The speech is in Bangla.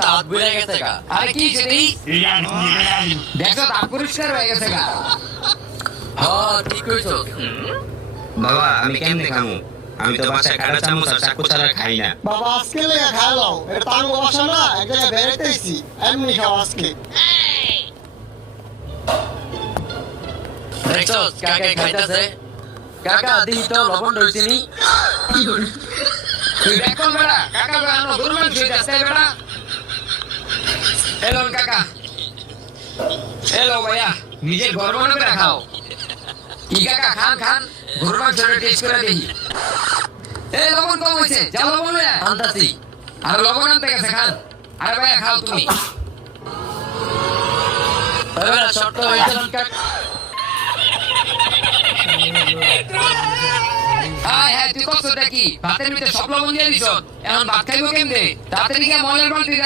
দাঁত বেড়ে গেছে গা। আরে কি সেটি দেখো দাঁত পরিষ্কার হয়ে গেছে গা। হ্যাঁ ঠিক কইছো। বাবা আমি কেমনে খামু? আমি তো বাসায় কাটা চামচ আর চাকু ছাড়া খাই না। বাবা আজকে লেগে খাইলাও, এটা তার বাসা না, এক জায়গায় বেড়াইতেছি, এমনি খাও আজকে। দেখছো কাকে খাইতেছে? কাকা দিই তো লবণ রইছে নি। তুই দেখো বেড়া কাকা বেড়ানো গরু মাংস হইতাছে বেড়া। এলো কাকা, এলো ভাইয়া, নিজের ঘর মনে করে খাও। কি কাকা খান খান, গরু মাংস টেস্ট করে দেখি। এ লবণ কম হয়েছে, যা লবণ লয়া আনতাছি। আর লবণ আনতে গেছে খান। আরে ভাইয়া খাও তুমি। এবার ছোট্ট হইছিলাম কাকা। হ্যাঁ হ্যাঁ তুই কষ্ট দেখি ভাতের ভিতরে সব লবণ দিয়ে দিছ, এখন ভাত খাইবো কেমনে? তাড়াতাড়ি গিয়ে মলের বালতি